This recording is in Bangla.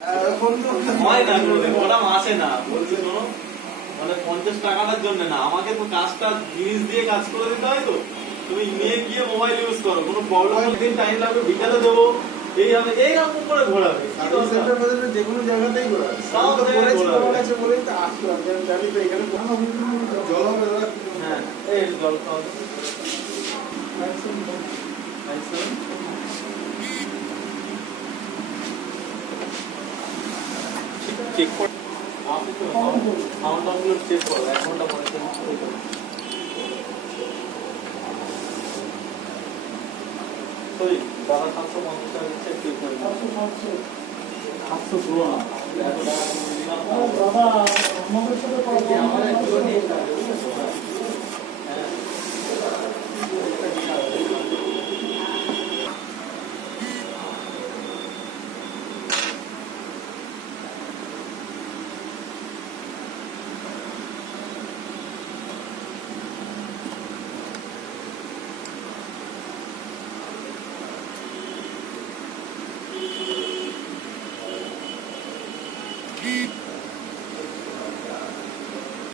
হয় না কোনোদিন, ওরা আসে না। বলছি শোনো, মানে 50 টাকাটার জন্য না, আমাকে তো কাজটা জিনিস দিয়ে কাজ করে দিতে হয়। তো তুমি নিয়ে গিয়ে মোবাইল ইউজ করো, কোনো প্রবলেম দিন টাইম লাগবে, বিকালে দেবো, এই হবে এইরকম করে ঘোরাবে। যে কোনো জায়গাতেই ঘোরাবে, সব জায়গায় ঘোরাবে। বলেই তো আসলো, জানি তো এখানে জল হবে দাদা। হ্যাঁ, এই জল খাওয়া চেক করে আপনি তো সাউন্ডগুলো চেক করো, 1 ঘন্টা পরে চেক করো। সরি দাদা, 750 টাকা দিচ্ছে, চেক করে 700 পুরো না, 100 টাকা করে দিলাম। দাদা আমাদের সাথে কথা আমাদের এগুলো নিয়ে হ্যাঁ Beep.